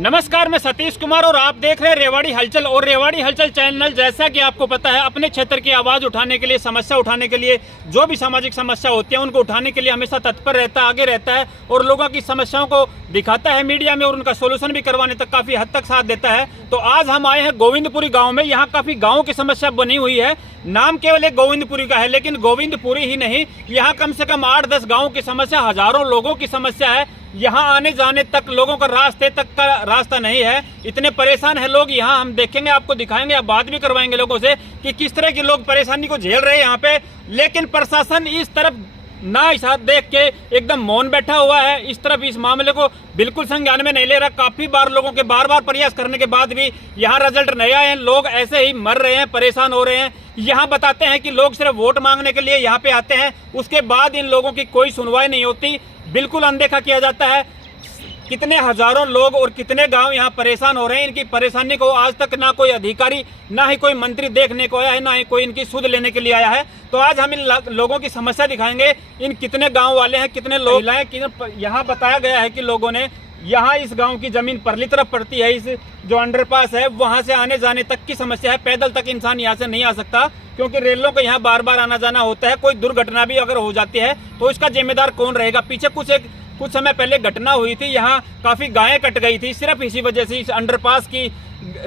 नमस्कार, मैं सतीश कुमार और आप देख रहे हैं रेवाड़ी हलचल। और रेवाड़ी हलचल चैनल, जैसा कि आपको पता है, अपने क्षेत्र की आवाज़ उठाने के लिए, समस्या उठाने के लिए, जो भी सामाजिक समस्या होती है उनको उठाने के लिए हमेशा तत्पर रहता है, आगे रहता है और लोगों की समस्याओं को दिखाता है मीडिया में और उनका सोल्यूशन भी करवाने तक काफ़ी हद तक साथ देता है। तो आज हम आए हैं गोविंदपुरी गाँव में। यहाँ काफ़ी गाँव की समस्या बनी हुई है। नाम केवल एक गोविंदपुरी का है, लेकिन गोविंदपुरी ही नहीं, यहाँ कम से कम 8-10 गाँव की समस्या, हजारों लोगों की समस्या है। यहाँ आने जाने तक लोगों का रास्ते तक का रास्ता नहीं है। इतने परेशान है लोग। यहाँ हम देखेंगे, आपको दिखाएंगे, आप बात भी करवाएंगे लोगों से कि किस तरह के लोग परेशानी को झेल रहे हैं यहाँ पे। लेकिन प्रशासन इस तरफ ना इस हाथ देख के एकदम मौन बैठा हुआ है। इस तरफ इस मामले को बिल्कुल संज्ञान में नहीं ले रहा। काफी बार लोगों के बार प्रयास करने के बाद भी यहाँ रिजल्ट नहीं आए हैं। लोग ऐसे ही मर रहे हैं, परेशान हो रहे हैं। यहाँ बताते हैं कि लोग सिर्फ वोट मांगने के लिए यहाँ पे आते हैं, उसके बाद इन लोगों की कोई सुनवाई नहीं होती, बिल्कुल अनदेखा किया जाता है। कितने हजारों लोग और कितने गांव यहाँ परेशान हो रहे हैं। इनकी परेशानी को आज तक ना कोई अधिकारी, ना ही कोई मंत्री देखने को आया है, ना ही कोई इनकी सुध लेने के लिए आया है। तो आज हम इन लोगों की समस्या दिखाएंगे। इन कितने गांव वाले हैं, कितने लोग हैं। यहाँ बताया गया है कि लोगों ने, यहाँ इस गांव की जमीन परली तरफ पड़ती है, इस जो अंडरपास है वहां से आने जाने तक की समस्या है। पैदल तक इंसान यहाँ से नहीं आ सकता, क्योंकि रेलों का यहाँ बार आना जाना होता है। कोई दुर्घटना भी अगर हो जाती है तो इसका जिम्मेदार कौन रहेगा। पीछे कुछ समय पहले घटना हुई थी, यहाँ काफी गायें कट गई थी, सिर्फ इसी वजह से, इस अंडरपास की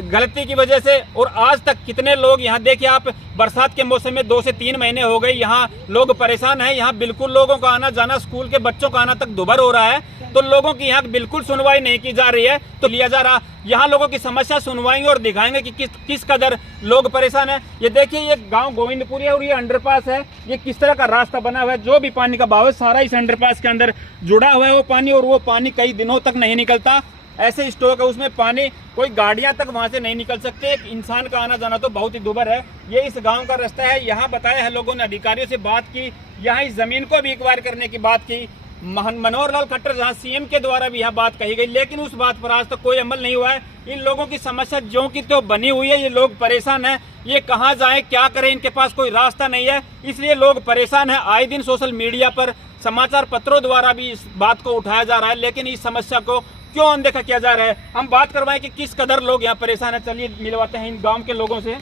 गलती की वजह से। और आज तक कितने लोग, यहाँ देखिए आप, बरसात के मौसम में 2 से 3 महीने हो गए, यहाँ लोग परेशान हैं। यहाँ बिल्कुल लोगों का आना जाना, स्कूल के बच्चों का आना तक दुभर हो रहा है। तो लोगों की यहाँ बिल्कुल सुनवाई नहीं की जा रही है, तो लिया जा रहा। यहाँ लोगों की समस्या सुनवाएंगे और दिखाएंगे कि किस कदर लोग परेशान है। ये देखिए, ये गांव गोविंदपुरी है और ये अंडरपास है। ये किस तरह का रास्ता बना हुआ है। जो भी पानी का बहाव है सारा इस अंडरपास के अंदर जुड़ा हुआ है वो पानी, और वो पानी कई दिनों तक नहीं निकलता। ऐसे स्टॉक है उसमें पानी, कोई गाड़ियां तक वहां से नहीं निकल सकते। एक इंसान का आना जाना तो बहुत ही दुभर है। ये इस गांव का रास्ता है। यहाँ बताया है लोगों ने, अधिकारियों से बात की, यहाँ इस जमीन को भी एक्वायर करने की बात की। मनोहर लाल खट्टर, जहाँ सीएम के द्वारा भी यहाँ बात कही गई, लेकिन उस बात पर आज तक कोई अमल नहीं हुआ है। इन लोगों की समस्या जो की तो बनी हुई है। ये लोग परेशान हैं, ये कहाँ जाएं, क्या करें, इनके पास कोई रास्ता नहीं है, इसलिए लोग परेशान हैं। आए दिन सोशल मीडिया पर, समाचार पत्रों द्वारा भी इस बात को उठाया जा रहा है, लेकिन इस समस्या को क्यों अनदेखा किया जा रहा है। हम बात करवाएं कि किस कदर लोग यहाँ परेशान है। चलिए मिलवाते हैं इन गांव के लोगों से।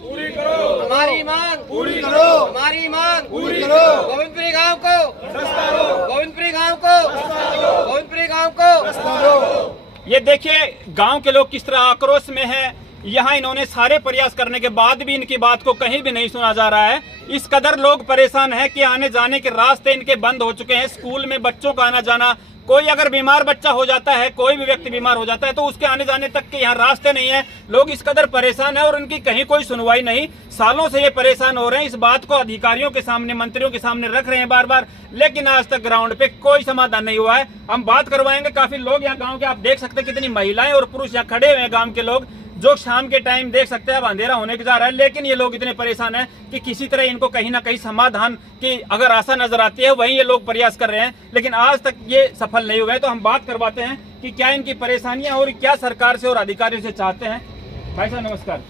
पूरी करो हमारी मांग, पूरी करो हमारी मांग, पूरी करो गोविंदपुरी गांव को, गोविंदपुरी गांव को, गोविंदपुरी गांव को। ये देखिए गांव के लोग किस तरह आक्रोश में हैं। यहाँ इन्होंने सारे प्रयास करने के बाद भी इनकी बात को कहीं भी नहीं सुना जा रहा है। इस कदर लोग परेशान हैं कि आने जाने के रास्ते इनके बंद हो चुके हैं। स्कूल में बच्चों का आना जाना, कोई अगर बीमार बच्चा हो जाता है, कोई भी व्यक्ति बीमार हो जाता है, तो उसके आने जाने तक के यहाँ रास्ते नहीं है। लोग इस कदर परेशान है और उनकी कहीं कोई सुनवाई नहीं। सालों से ये परेशान हो रहे हैं। इस बात को अधिकारियों के सामने, मंत्रियों के सामने रख रहे हैं बार, लेकिन आज तक ग्राउंड पे कोई समाधान नहीं हुआ है। हम बात करवाएंगे। काफी लोग यहाँ गाँव के, आप देख सकते हैं कितनी महिलाएं और पुरुष यहाँ खड़े हुए हैं, गाँव के लोग, जो शाम के टाइम देख सकते हैं अब अंधेरा होने के जा रहा है, लेकिन ये लोग इतने परेशान हैं कि किसी तरह इनको कहीं ना कहीं समाधान की अगर आशा नजर आती है, वहीं ये लोग प्रयास कर रहे हैं, लेकिन आज तक ये सफल नहीं हुए। तो हम बात करवाते हैं कि क्या इनकी परेशानियां और क्या सरकार से और अधिकारियों से चाहते हैं। भाई साहब नमस्कार।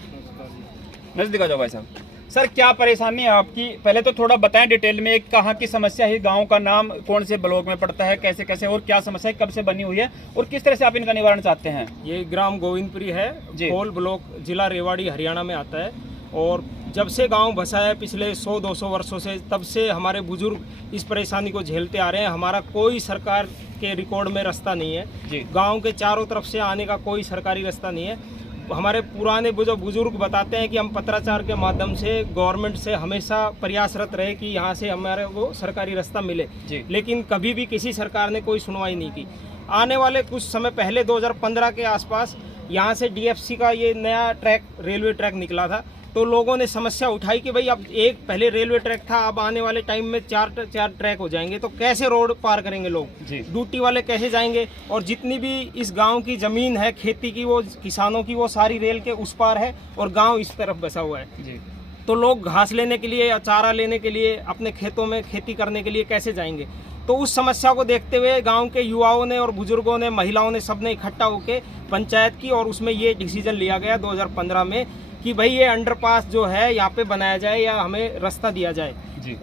नजदीक आ जाओ भाई साहब। सर, क्या परेशानी है आपकी, पहले तो थोड़ा बताएं डिटेल में। कहाँ की समस्या है, गांव का नाम कौन से ब्लॉक में पड़ता है, कैसे कैसे और क्या समस्या है, कब से बनी हुई है और किस तरह से आप इनका निवारण चाहते हैं। ये ग्राम गोविंदपुरी है, खोल ब्लॉक, जिला रेवाड़ी, हरियाणा में आता है। और जब से गांव बसा है पिछले 100-200 वर्षों से, तब से हमारे बुजुर्ग इस परेशानी को झेलते आ रहे हैं। हमारा कोई सरकार के रिकॉर्ड में रास्ता नहीं है। गाँव के चारों तरफ से आने का कोई सरकारी रास्ता नहीं है। हमारे पुराने जो बुजुर्ग बताते हैं कि हम पत्राचार के माध्यम से गवर्नमेंट से हमेशा प्रयासरत रहे कि यहाँ से हमारे को सरकारी रास्ता मिले, लेकिन कभी भी किसी सरकार ने कोई सुनवाई नहीं की। आने वाले कुछ समय पहले 2015 के आसपास यहाँ से डीएफसी का ये नया ट्रैक, रेलवे ट्रैक निकला था, तो लोगों ने समस्या उठाई कि भाई अब एक पहले रेलवे ट्रैक था, अब आने वाले टाइम में चार ट्रैक हो जाएंगे, तो कैसे रोड पार करेंगे लोग, ड्यूटी वाले कैसे जाएंगे। और जितनी भी इस गांव की जमीन है खेती की, वो किसानों की, वो सारी रेल के उस पार है और गांव इस तरफ बसा हुआ है। तो लोग घास लेने के लिए या चारा लेने के लिए, अपने खेतों में खेती करने के लिए कैसे जाएंगे। तो उस समस्या को देखते हुए गांव के युवाओं ने और बुजुर्गों ने, महिलाओं ने, सबने इकट्ठा होकर पंचायत की और उसमें ये डिसीजन लिया गया 2015 में कि भाई ये अंडरपास जो है यहाँ पे बनाया जाए या हमें रास्ता दिया जाए।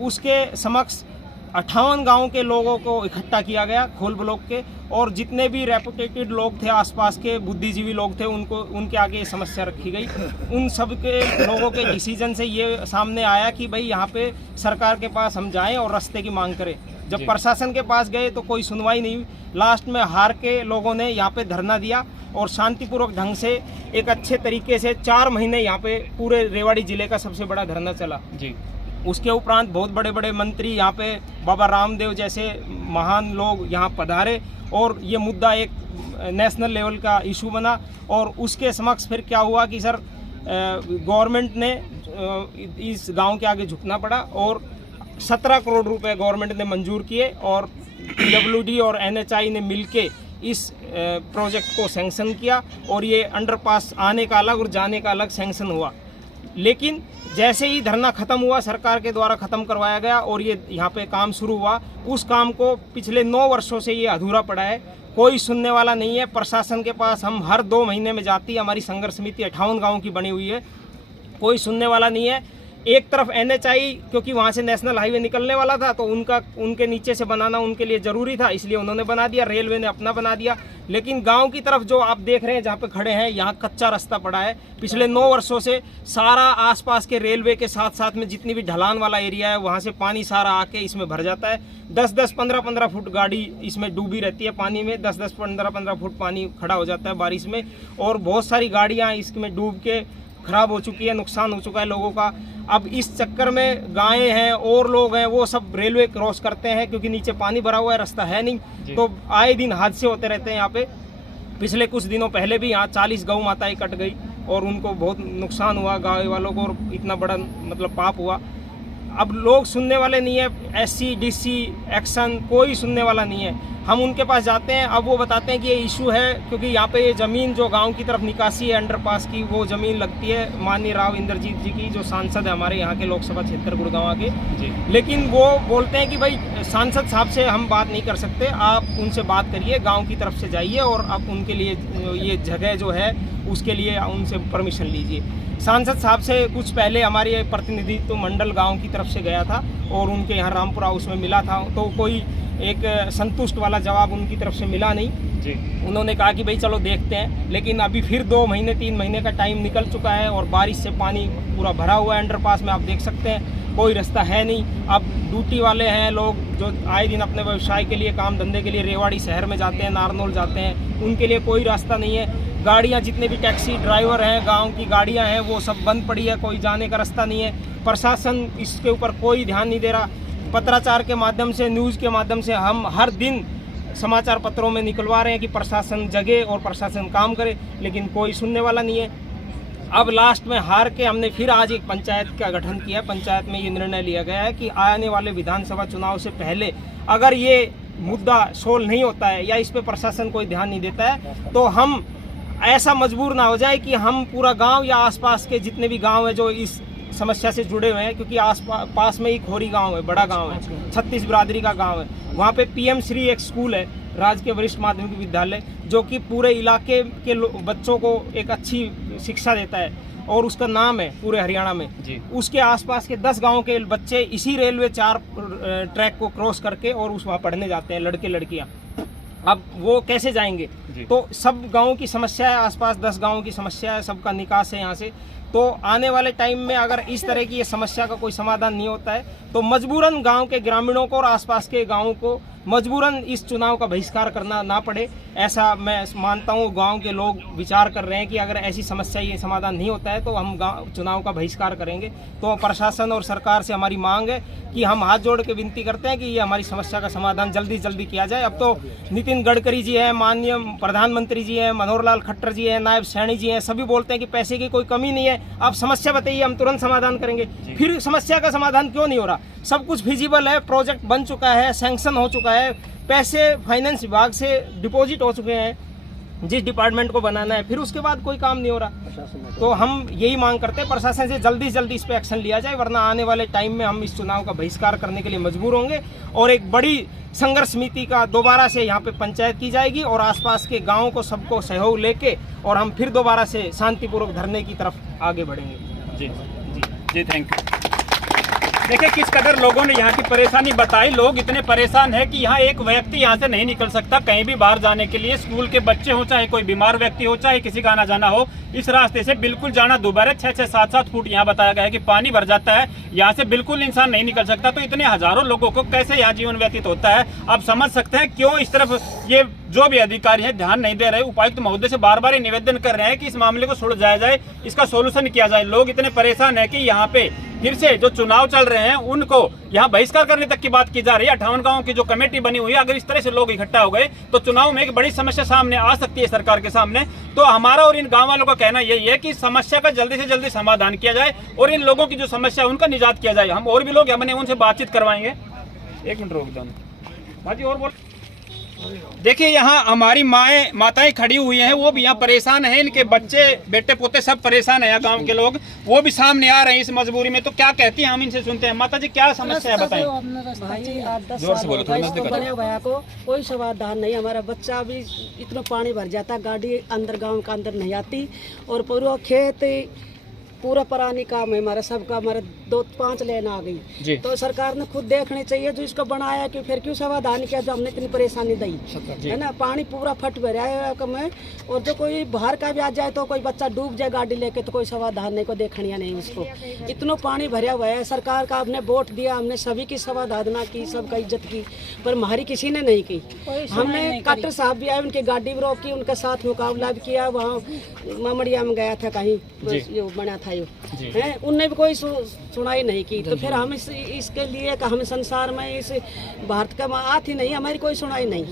उसके समक्ष 58 गांव के लोगों को इकट्ठा किया गया खोल ब्लॉक के, और जितने भी रेपुटेटेड लोग थे, आसपास के बुद्धिजीवी लोग थे, उनके आगे ये समस्या रखी गई। उन सब के लोगों के डिसीजन से ये सामने आया कि भाई यहाँ पे सरकार के पास हम जाएं और रास्ते की मांग करें। जब प्रशासन के पास गए तो कोई सुनवाई नहीं हुई। लास्ट में हार के लोगों ने यहाँ पे धरना दिया और शांतिपूर्वक ढंग से एक अच्छे तरीके से 4 महीने यहाँ पे पूरे रेवाड़ी जिले का सबसे बड़ा धरना चला जी। उसके उपरांत बहुत बड़े बड़े मंत्री यहाँ पे, बाबा रामदेव जैसे महान लोग यहाँ पधारे और ये मुद्दा एक नेशनल लेवल का इशू बना। और उसके समक्ष फिर क्या हुआ कि सर गवर्नमेंट ने इस गांव के आगे झुकना पड़ा और 17 करोड़ रुपए गवर्नमेंट ने मंजूर किए और PWD और NHI ने मिलके इस प्रोजेक्ट को सैंक्शन किया और ये अंडरपास आने का अलग और जाने का अलग सैंक्शन हुआ। लेकिन जैसे ही धरना खत्म हुआ, सरकार के द्वारा खत्म करवाया गया और ये यहाँ पे काम शुरू हुआ, उस काम को पिछले 9 वर्षों से ये अधूरा पड़ा है। कोई सुनने वाला नहीं है। प्रशासन के पास हम हर 2 महीने में जाती है, हमारी संघर्ष समिति 58 गाँव की बनी हुई है, कोई सुनने वाला नहीं है। एक तरफ NHI, क्योंकि वहाँ से नेशनल हाईवे निकलने वाला था तो उनके नीचे से बनाना उनके लिए ज़रूरी था, इसलिए उन्होंने बना दिया, रेलवे ने अपना बना दिया। लेकिन गांव की तरफ जो आप देख रहे हैं, जहाँ पे खड़े हैं, यहाँ कच्चा रास्ता पड़ा है। पिछले 9 वर्षों से सारा आसपास के रेलवे के साथ साथ में जितनी भी ढलान वाला एरिया है, वहाँ से पानी सारा आके इसमें भर जाता है। 10-10, 15-15 फुट गाड़ी इसमें डूबी रहती है पानी में, 10-10, 15-15 फुट पानी खड़ा हो जाता है बारिश में, और बहुत सारी गाड़ियाँ इसमें डूब के खराब हो चुकी है, नुकसान हो चुका है लोगों का। अब इस चक्कर में गायें हैं और लोग हैं, वो सब रेलवे क्रॉस करते हैं क्योंकि नीचे पानी भरा हुआ है, रास्ता है नहीं, तो आए दिन हादसे होते रहते हैं यहाँ पे। पिछले कुछ दिनों पहले भी यहाँ 40 गौ माताएं कट गई और उनको बहुत नुकसान हुआ गाय वालों को, और इतना बड़ा मतलब पाप हुआ। अब लोग सुनने वाले नहीं है, SC DC एक्शन कोई सुनने वाला नहीं है। हम उनके पास जाते हैं, अब वो बताते हैं कि ये इशू है क्योंकि यहाँ पे ये ज़मीन जो गांव की तरफ निकासी है अंडरपास की, वो ज़मीन लगती है माननीय राव इंद्रजीत जी की, जो सांसद है हमारे यहाँ के लोकसभा क्षेत्र गुड़गांव के जी। लेकिन वो बोलते हैं कि भाई सांसद साहब से हम बात नहीं कर सकते, आप उनसे बात करिए, गाँव की तरफ से जाइए और आप उनके लिए ये जगह जो है उसके लिए उनसे परमिशन लीजिए। सांसद साहब से कुछ पहले हमारे प्रतिनिधित्व मंडल गांव की तरफ से गया था और उनके यहाँ रामपुरा उसमें मिला था, तो कोई एक संतुष्ट वाला जवाब उनकी तरफ से मिला नहीं जी। उन्होंने कहा कि भाई चलो देखते हैं, लेकिन अभी फिर 2 महीने 3 महीने का टाइम निकल चुका है और बारिश से पानी पूरा भरा हुआ है अंडरपास में, आप देख सकते हैं, कोई रास्ता है नहीं। अब ड्यूटी वाले हैं लोग जो आए दिन अपने व्यवसाय के लिए, काम धंधे के लिए रेवाड़ी शहर में जाते हैं, नारनौल जाते हैं, उनके लिए कोई रास्ता नहीं है। गाड़ियाँ जितने भी टैक्सी ड्राइवर हैं, गांव की गाड़ियाँ हैं, वो सब बंद पड़ी है, कोई जाने का रास्ता नहीं है। प्रशासन इसके ऊपर कोई ध्यान नहीं दे रहा। पत्राचार के माध्यम से, न्यूज़ के माध्यम से हम हर दिन समाचार पत्रों में निकलवा रहे हैं कि प्रशासन जगे और प्रशासन काम करे, लेकिन कोई सुनने वाला नहीं है। अब लास्ट में हार के हमने फिर आज एक पंचायत का गठन किया। पंचायत में ये निर्णय लिया गया है कि आने वाले विधानसभा चुनाव से पहले अगर ये मुद्दा सोल्व नहीं होता है या इस पर प्रशासन कोई ध्यान नहीं देता है, तो हम ऐसा मजबूर ना हो जाए कि हम पूरा गांव या आसपास के जितने भी गांव है जो इस समस्या से जुड़े हुए हैं, क्योंकि पास में ही खोरी गांव है, बड़ा गांव है, 36 बिरादरी का गांव है, वहाँ पे PM श्री एक स्कूल है, राजकीय वरिष्ठ माध्यमिक विद्यालय, जो कि पूरे इलाके के बच्चों को एक अच्छी शिक्षा देता है और उसका नाम है पूरे हरियाणा में जी। उसके आसपास के 10 गाँव के बच्चे इसी रेलवे 4 ट्रैक को क्रॉस करके और उस वहाँ पढ़ने जाते हैं, लड़के लड़कियाँ। अब वो कैसे जाएंगे? तो सब गाँव की समस्या है, आसपास 10 गाँव की समस्या है, सबका निकास है यहाँ से। तो आने वाले टाइम में अगर इस तरह की ये समस्या का कोई समाधान नहीं होता है तो मजबूरन गांव के ग्रामीणों को और आसपास के गांवों को मजबूरन इस चुनाव का बहिष्कार करना ना पड़े, ऐसा मैं मानता हूँ। गांव के लोग विचार कर रहे हैं कि अगर ऐसी समस्या ये समाधान नहीं होता है तो हम चुनाव का बहिष्कार करेंगे। तो प्रशासन और सरकार से हमारी मांग है कि हम हाथ जोड़ के विनती करते हैं कि ये हमारी समस्या का समाधान जल्दी से जल्दी किया जाए। अब तो नितिन गडकरी जी हैं, माननीय प्रधानमंत्री जी हैं, मनोहर लाल खट्टर जी हैं, नायब सैनी जी हैं, सभी बोलते हैं कि पैसे की कोई कमी नहीं है, आप समस्या बताइए, हम तुरंत समाधान करेंगे। फिर समस्या का समाधान क्यों नहीं हो रहा? सब कुछ फिजिबल है, प्रोजेक्ट बन चुका है, सैंक्शन हो चुका है, पैसे फाइनेंस विभाग से डिपॉजिट हो चुके हैं जिस डिपार्टमेंट को बनाना है, फिर उसके बाद कोई काम नहीं हो रहा। तो हम यही मांग करते हैं प्रशासन से जल्दी से जल्दी इस पे एक्शन लिया जाए, वरना आने वाले टाइम में हम इस चुनाव का बहिष्कार करने के लिए मजबूर होंगे और एक बड़ी संघर्ष समिति का दोबारा से यहाँ पे पंचायत की जाएगी और आसपास के गाँव को सबको सहयोग लेके और हम फिर दोबारा से शांतिपूर्वक धरने की तरफ आगे बढ़ेंगे। जी जी जी, थैंक यू। देखिए किस कदर लोगों ने यहाँ की परेशानी बताई। लोग इतने परेशान है कि यहाँ एक व्यक्ति यहाँ से नहीं निकल सकता कहीं भी बाहर जाने के लिए। स्कूल के बच्चे हो, चाहे कोई बीमार व्यक्ति हो, चाहे किसी का आना जाना हो, इस रास्ते से बिल्कुल जाना दोबारा 6-6, 7-7 फुट यहाँ बताया गया है कि पानी भर जाता है। यहाँ से बिल्कुल इंसान नहीं निकल सकता। तो इतने हजारों लोगों को कैसे यहाँ जीवन व्यतीत होता है, आप समझ सकते हैं क्यों इस तरफ ये जो भी अधिकारी हैं ध्यान नहीं दे रहे। उपायुक्त महोदय से बार बार निवेदन कर रहे हैं कि इस मामले को सुलझाया जाए, इसका सोल्यूशन किया जाए। लोग इतने परेशान है कि यहाँ पे फिर से जो चुनाव चल रहे हैं उनको यहाँ बहिष्कार करने तक की बात की जा रही है। 58 गांव की जो कमेटी बनी हुई है, अगर इस तरह से लोग इकट्ठा हो गए तो चुनाव में एक बड़ी समस्या सामने आ सकती है सरकार के सामने। तो हमारा और इन गांव वालों का कहना यही है कि समस्या का जल्दी से जल्दी समाधान किया जाए और इन लोगों की जो समस्या है उनका निजात किया जाए। हम और भी लोग हमने उनसे बातचीत करवाएंगे। एक मिनट रोक दो भाजी और बोल। देखिए यहाँ हमारी माताएं खड़ी हुई हैं, वो भी यहाँ परेशान हैं। इनके बच्चे बेटे पोते सब परेशान हैं। यहाँ गांव के लोग वो भी सामने आ रहे हैं इस मजबूरी में। तो क्या कहती हैं, हम इनसे सुनते हैं। माता जी क्या समस्या है बताएं। भाई 8-10 साल हो गए इसको बने भैया को कोई समाधान नहीं। हमारा बच्चा भी इतना पानी भर जाता, गाड़ी अंदर गांव के अंदर नहीं आती और पूरा खेत पूरा पुरानी काम है हमारा सबका। हमारा 2-5 लेन आ गई। तो सरकार ने खुद देखनी चाहिए जो इसको बनाया कि फिर क्यों समाधान किया जो हमने इतनी परेशानी दी है ना। पानी पूरा फट भरा है कम है और जो कोई बाहर का भी आ जाए तो कोई बच्चा डूब जाए गाड़ी लेके तो कोई समाधान नहीं, को देखनी नहीं उसको। इतना पानी भरा हुआ है। सरकार का हमने वोट दिया, हमने सभी की समाधान की, सबका इज्जत की, पर हमारी किसी ने नहीं की। हमने कलेक्टर साहब भी आए, उनकी गाड़ी भी रोकी, उनके साथ मुकाबला भी किया। वहाँ मामड़िया में गया था कहीं बना था है, उनने भी कोई सुनाई नहीं की। तो फिर हम इसके लिए हम संसार में इस भारत का आती नहीं, हमारी कोई सुनाई नहीं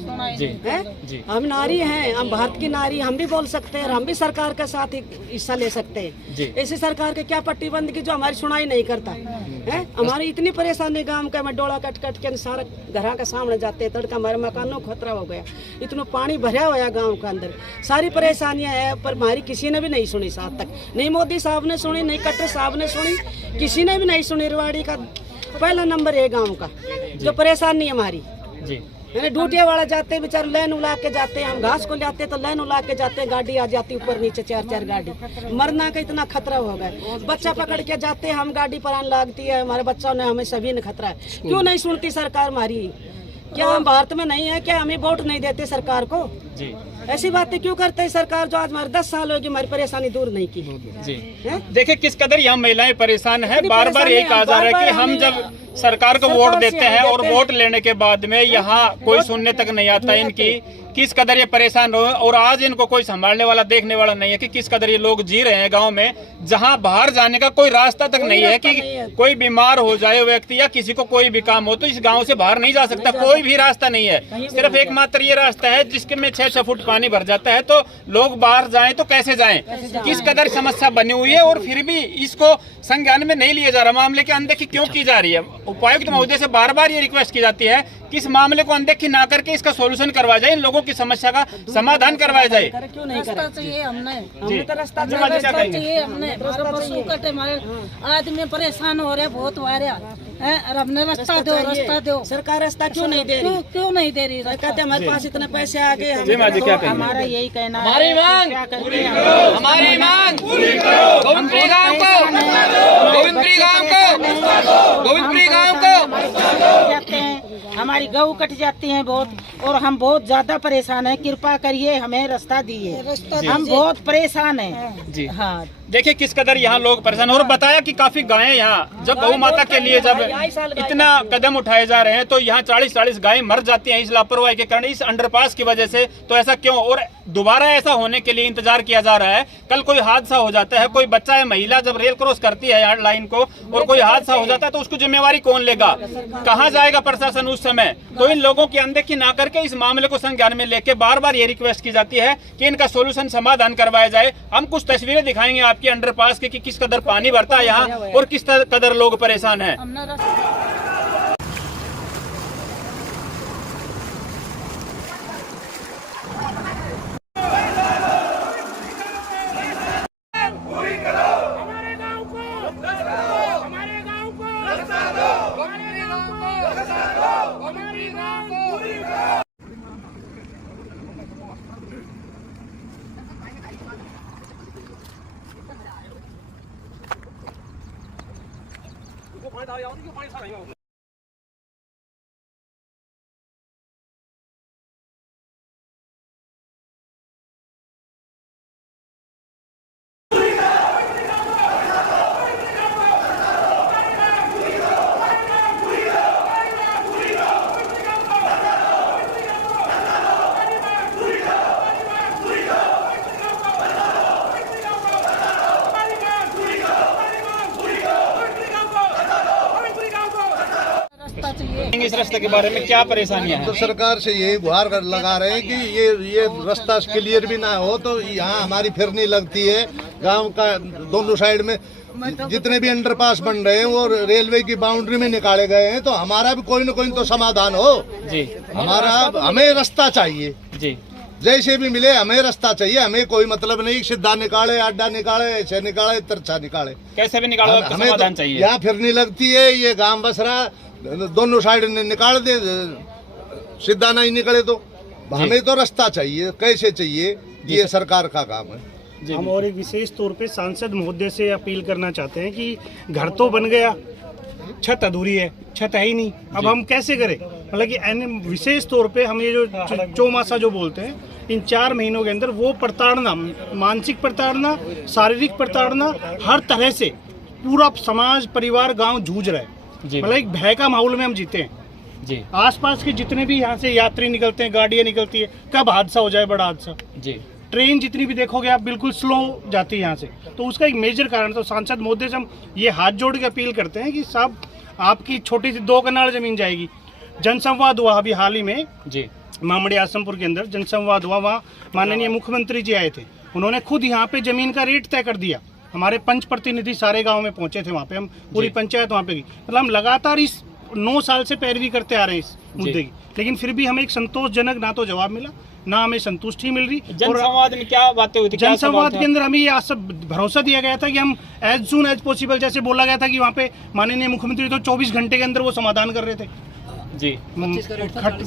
है। हम नारी हैं, हम भारत की नारी, हम भी बोल सकते हैं, हम भी सरकार के साथ हिस्सा ले सकते हैं। ऐसी सरकार के क्या पट्टी बंद की जो हमारी सुनाई नहीं करता है। हमारी इतनी परेशानी गांव का, मैं डोला कट कट के सारा घर के सामने जाते तड़का हमारे मकानों को खतरा हो गया। इतना पानी भरा हुआ है गाँव के अंदर, सारी परेशानियां है, पर हमारी किसी ने भी नहीं सुनी साथ तक। नहीं मोदी साहब ने सुनी, नहीं कलेक्टर साहब ने सुनी, किसी ने भी नहीं सुनी। रेवाड़ी का पहला नंबर है गांव का जो परेशानी हमारी। ड्यूटिया वाला जाते बेचारे लाइन उला के जाते हैं, हम घास को लाते तो लाइन उला के जाते हैं, गाड़ी आ जाती ऊपर नीचे 4-4 गाड़ी। मरना का इतना खतरा हो गया। बच्चा पकड़ के जाते हैं हम, गाड़ी पर आने लगती है, हमारे बच्चों ने, हमें सभी ने खतरा है। क्यों नहीं सुनती सरकार हमारी? क्या हम भारत में नहीं है? क्या हमें वोट नहीं देते सरकार को? ऐसी बातें क्यों करते हैं सरकार जो आज हमारे 10 साल हो गए हमारी परेशानी दूर नहीं की। देखिए किस कदर यहाँ महिलाएं परेशान है। बार बार यही कहा जा रहा है कि हम जब सरकार को वोट देते हैं और वोट लेने के बाद में यहाँ कोई सुनने तक नहीं आता इनकी, किस कदर ये परेशान हो। और आज इनको कोई संभालने वाला, देखने वाला नहीं है कि किस कदर ये लोग जी रहे हैं गांव में, जहां बाहर जाने का कोई रास्ता तक नहीं है। कि कोई बीमार हो जाए व्यक्ति या किसी को कोई भी काम हो तो इस गांव से बाहर नहीं जा सकता, कोई भी रास्ता नहीं है। सिर्फ एकमात्र ये रास्ता है जिसके में 6-6 फुट पानी भर जाता है। तो लोग बाहर जाएं तो कैसे जाएं? किस कदर समस्या बनी हुई है और फिर भी इसको संज्ञान में नहीं लिया जा रहा। मामले की अनदेखी क्यों की जा रही है? उपायुक्त महोदय से बार बार ये रिक्वेस्ट की जाती है कि इस मामले को अनदेखी ना करके इसका सोल्यूशन करवाया जाए, इन लोगों की समस्या का समाधान करवाया जाए। क्यों नहीं रास्ता चाहिए हमने रास्ता चाहिए हमने। हमारे आदमी परेशान हो रहे, बहुत वारे हैं, और हमने रास्ता दो। सरकार रास्ता क्यों नहीं दे रही? क्यों नहीं दे रही? कहते हमारे पास इतने पैसे आ गए। हमारा यही कहना है, हमारी मांग हमारी मांग गोविंदपुरी गांव को, गोविंदपुरी गांव को, गोविंदपुरी गांव को जाते हैं, हमारी गऊ कट जाती हैं बहुत, और हम बहुत ज्यादा परेशान हैं। कृपा करिए हमें रास्ता दिए, हम बहुत परेशान हैं जी। हाँ देखिए किस कदर यहाँ लोग परेशान। और बताया कि काफी गायें यहाँ जब गौ माता के लिए जब इतना कदम उठाए जा रहे हैं तो यहाँ 40-40 गायें मर जाती हैं इस लापरवाही के कारण, इस अंडरपास की वजह से। तो ऐसा क्यों? और दोबारा ऐसा होने के लिए इंतजार किया जा रहा है। कल कोई हादसा हो जाता है, कोई बच्चा या महिला जब रेल क्रॉस करती है यहाँ लाइन को और कोई हादसा हो जाता है तो उसको जिम्मेवारी कौन लेगा? कहाँ जाएगा प्रशासन उस समय? तो इन लोगों की अनदेखी ना करके इस मामले को संज्ञान में लेके बार बार ये रिक्वेस्ट की जाती है कि इनका सोल्यूशन समाधान करवाया जाए। हम कुछ तस्वीरें दिखाएंगे आपकी अंडरपास की कि किस कदर पानी भरता है यहाँ और किस कदर लोग परेशान हैं। इस रास्ते के बारे में क्या परेशानियां हैं? तो सरकार से यही गुहार लगा रहे हैं कि ये रास्ता क्लियर भी ना हो तो यहाँ हमारी फिरनी लगती है गांव का दोनों साइड में जितने भी अंडरपास बन रहे हैं वो रेलवे की बाउंड्री में निकाले गए हैं, तो हमारा भी कोई न कोई तो समाधान हो जी। हमें रास्ता चाहिए जी, जैसे भी मिले, हमें रास्ता चाहिए। हमें कोई मतलब नहीं सीधा निकाले, अड्डा निकाले, ऐसे निकाले, तिरछा निकाले, कैसे भी निकालो, आपको हमें समाधान तो चाहिए। यहाँ फिरनी लगती है, ये गांव बस रहा, दोनों साइड निकाल दे, सीधा नहीं निकले तो हमें तो रास्ता चाहिए। कैसे चाहिए, ये सरकार का काम है। हम और एक विशेष तौर पे सांसद महोदय से अपील करना चाहते हैं कि घर तो बन गया, छत अधूरी है, छत है ही नहीं, अब हम कैसे करें। मतलब कि विशेष तौर पे हम ये जो चौमासा जो बोलते हैं, इन 4 महीनों के अंदर वो प्रताड़ना, मानसिक प्रताड़ना, शारीरिक प्रताड़ना, हर तरह से पूरा समाज, परिवार, गांव जूझ रहा है। मतलब एक भय का माहौल में हम जीते हैं जी। आसपास के जितने भी यहाँ से यात्री निकलते हैं, गाड़ियाँ निकलती है, कब हादसा हो जाए, बड़ा हादसा जी। ट्रेन जितनी भी देखोगे आप बिल्कुल स्लो जाती है यहाँ से, तो उसका एक मेजर कारण। तो सांसद महोदय से हम ये हाथ जोड़ के अपील करते हैं कि साहब आपकी छोटी सी 2 कनाल जमीन जाएगी। जनसंवाद हुआ अभी हाल ही में जी, मामड़ी आसमपुर के अंदर जनसंवाद हुआ, वहाँ माननीय मुख्यमंत्री जी आए थे, उन्होंने खुद यहाँ पे जमीन का रेट तय कर दिया। हमारे पंच प्रतिनिधि सारे गाँव में पहुँचे थे, वहाँ पे हम पूरी पंचायत वहाँ पे गई। मतलब हम लगातार इस 9 साल से पैरवी करते आ रहे हैं इस मुद्दे की, लेकिन फिर भी हमें एक संतोषजनक ना तो जवाब मिला, ना हमें संतुष्टि मिल रही। जनसंवाद में क्या बातें हुई थी? जनसंवाद के अंदर हमें ये सब भरोसा दिया गया था कि हम एज सून एज पॉसिबल, जैसे बोला गया था कि वहाँ पे माननीय मुख्यमंत्री तो 24 घंटे के अंदर वो समाधान कर रहे थे जी।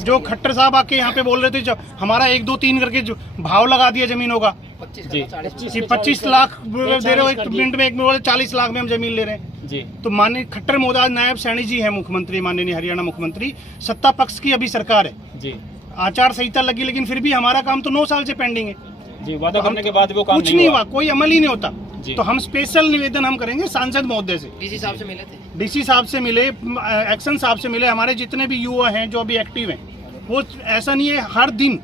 जो खट्टर साहब आके यहाँ पे बोल रहे थे, हमारा 1, 2, 3 करके जो भाव लगा दिया जमीनों का जी, 25 लाख दे रहे हो, 1 मिनट में, 1 में बोले 40 लाख में हम जमीन ले रहे हैं जी। तो माननीय खट्टर महोदय नायब सैनी जी है मुख्यमंत्री, माननीय हरियाणा मुख्यमंत्री, सत्ता पक्ष की अभी सरकार है जी। आचार संहिता लगी, लेकिन फिर भी हमारा काम तो 9 साल से पेंडिंग है जी। वादा करने के बाद वो काम कुछ नहीं हुआ, कोई अमल ही नहीं होता। जी। तो हम स्पेशल निवेदन हम करेंगे सांसद महोदय से, डीसी साहब से मिले थे, डीसी साहब से मिले, एक्शन साहब से मिले, हमारे जितने भी युवा हैं जो अभी एक्टिव हैं, वो ऐसा नहीं है, हर दिन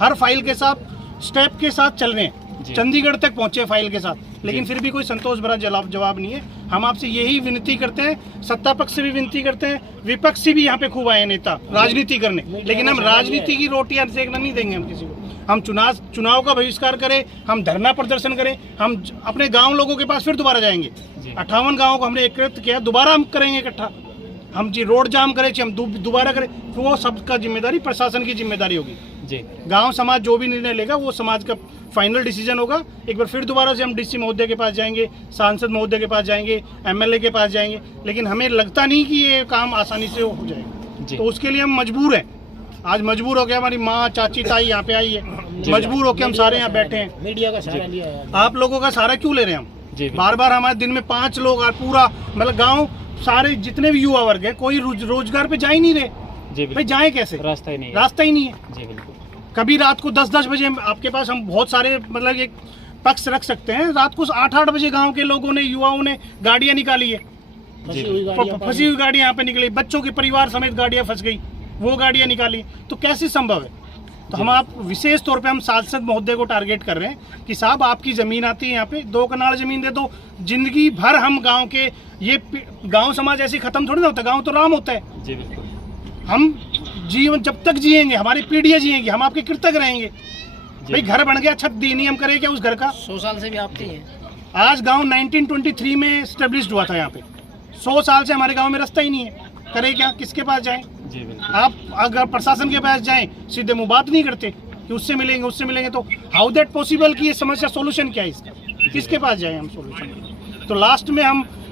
हर फाइल के साथ स्टेप के साथ चल रहे हैं, चंडीगढ़ तक पहुंचे फाइल के साथ, लेकिन फिर भी कोई संतोष भरा जवाब नहीं है। हम आपसे यही विनती करते हैं, सत्ता पक्ष से भी विनती करते हैं, विपक्ष से भी यहाँ पे खूब आए नेता राजनीति करने, लेकिन हम राजनीति की रोटियां सेकना नहीं देंगे हम किसी को। हम चुनाव का बहिष्कार करें, हम धरना प्रदर्शन करें, हम अपने गाँव लोगों के पास फिर दोबारा जाएंगे। 58 गाँव को हमने एकत्रित किया, दोबारा हम करेंगे इकट्ठा। हम जी रोड जाम करें, हम दोबारा करें, वो सबका जिम्मेदारी प्रशासन की जिम्मेदारी होगी जी। गांव समाज जो भी निर्णय लेगा वो समाज का फाइनल डिसीजन होगा। एक बार फिर दोबारा से हम डीसी महोदय के पास जाएंगे, सांसद महोदय के पास जाएंगे, एमएलए के पास जाएंगे, लेकिन हमें लगता नहीं कि ये काम आसानी से हो जाएगा। तो उसके लिए हम मजबूर हैं, आज मजबूर होकर हमारी माँ, चाची, ताई यहाँ पे आई है, मजबूर होकर हम सारे यहाँ बैठे हैं। मीडिया का सहारा लिया है, आप लोगों का सहारा क्यों ले रहे हैं हम? बार बार हमारे दिन में 5 लोग, पूरा मतलब गाँव सारे जितने भी युवा वर्ग है, कोई रोजगार पे जा ही नहीं रहे भाई, जाए कैसे? रास्ता ही नहीं है जी। बिल्कुल। कभी रात को 10-10 बजे आपके पास हम बहुत सारे मतलब एक पक्ष रख सकते हैं, रात को 8-8 बजे गांव के लोगों ने, युवाओं ने गाड़ियां निकाली है, फंसी हुई गाड़ियां यहाँ पे निकली, बच्चों के परिवार समेत गाड़ियां फंस गई, वो गाड़ियां निकाली, तो कैसे संभव है? तो हम आप विशेष तौर पे हम सांसद महोदय को टारगेट कर रहे हैं कि साहब आपकी जमीन आती है यहाँ पे, 2 कनाल जमीन दे दो, जिंदगी भर हम गांव के, ये गांव समाज ऐसे खत्म थोड़ी ना होता, गांव तो राम होता है जी। बिल्कुल। हम जीवन जब तक जिएंगे, हमारी पीढ़ियां जिएंगी, हम आपके कृतज्ञ रहेंगे भाई। घर बन गया, छत दी नहीं, हम करें क्या उस घर का? 100 साल से भी आपकी है। आज गांव 1923 में स्टेब्लिश्ड हुआ था, यहाँ पे 100 साल से हमारे गांव में रास्ता ही नहीं है, करें क्या? किसके पास जाएं? आप अगर प्रशासन के पास जाएं, सीधे मुंह बात नहीं करते कि उससे मिलेंगे, तो हाउ दैट पॉसिबल कि ये समस्या सोल्यूशन क्या है इसका? किसके पास जाएं हम सोल्यूशन? तो लास्ट में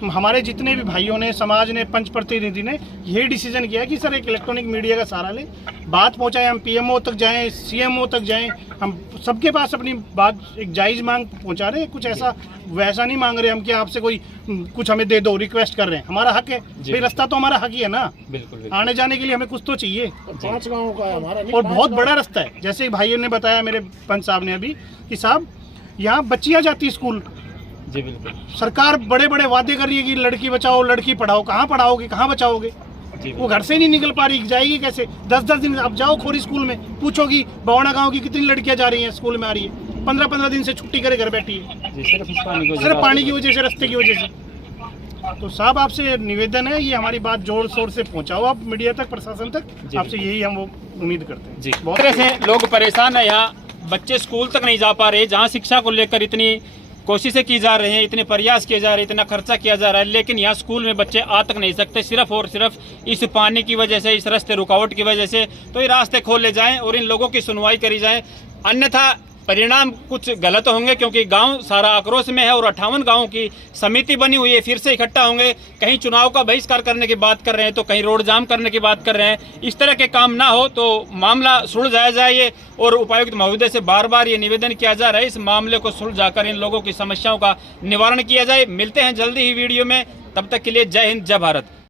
हमारे जितने भी भाइयों ने, समाज ने, पंच प्रतिनिधि ने यही डिसीजन किया कि सर एक इलेक्ट्रॉनिक मीडिया का सहारा लें, बात पहुंचाएं, हम पीएमओ तक जाएं, सीएमओ तक जाएं, हम सबके पास अपनी बात एक जायज़ मांग पहुंचा रहे हैं। कुछ ऐसा वैसा नहीं मांग रहे हम कि आपसे कोई कुछ हमें दे दो, रिक्वेस्ट कर रहे हैं। हमारा हक है भाई, रास्ता तो हमारा हक ही है ना, बिल्कुल आने जाने के लिए हमें कुछ तो चाहिए। 5 गाँव का है हमारा, और बहुत बड़ा रास्ता है। जैसे भाइयों ने बताया मेरे पंच साहब ने अभी कि साहब यहाँ बच्चियाँ जाती है स्कूल, जी बिल्कुल, सरकार बड़े बड़े वादे कर रही है कि लड़की बचाओ, लड़की पढ़ाओ। कहाँ पढ़ाओगे, कहाँ बचाओगे? वो घर से नहीं निकल पा रही, जाएगी कैसे? 10-10 दिन आप जाओ खोरी स्कूल में, पूछोगी बवना गांव की कितनी लड़कियां जा रही हैं स्कूल में आ रही है, 15-15 दिन से छुट्टी करे घर बैठी है, सिर्फ पानी की वजह से, रास्ते की वजह से। तो साहब आपसे निवेदन है, ये हमारी बात जोर शोर से पहुंचाओ आप मीडिया तक, प्रशासन तक। आपसे यही हम वो उम्मीद करते हैं जी। बहुत तरह से लोग परेशान है, यहाँ बच्चे स्कूल तक नहीं जा पा रहे, जहाँ शिक्षा को लेकर इतनी कोशिशें की जा रही हैं, इतने प्रयास किए जा रहे हैं, इतना खर्चा किया जा रहा है, लेकिन यहाँ स्कूल में बच्चे आ तक नहीं सकते, सिर्फ और सिर्फ इस पानी की वजह से, इस रास्ते रुकावट की वजह से। तो ये रास्ते खोले जाएं और इन लोगों की सुनवाई करी जाए, अन्यथा परिणाम कुछ गलत होंगे, क्योंकि गांव सारा आक्रोश में है और 58 गांवों की समिति बनी हुई है, फिर से इकट्ठा होंगे। कहीं चुनाव का बहिष्कार करने की बात कर रहे हैं, तो कहीं रोड जाम करने की बात कर रहे हैं। इस तरह के काम ना हो तो मामला सुलझाया जाए, और उपायुक्त महोदय से बार बार ये निवेदन किया जा रहा है, इस मामले को सुलझाकर इन लोगों की समस्याओं का निवारण किया जाए। मिलते हैं जल्दी ही वीडियो में, तब तक के लिए जय हिंद, जय भारत।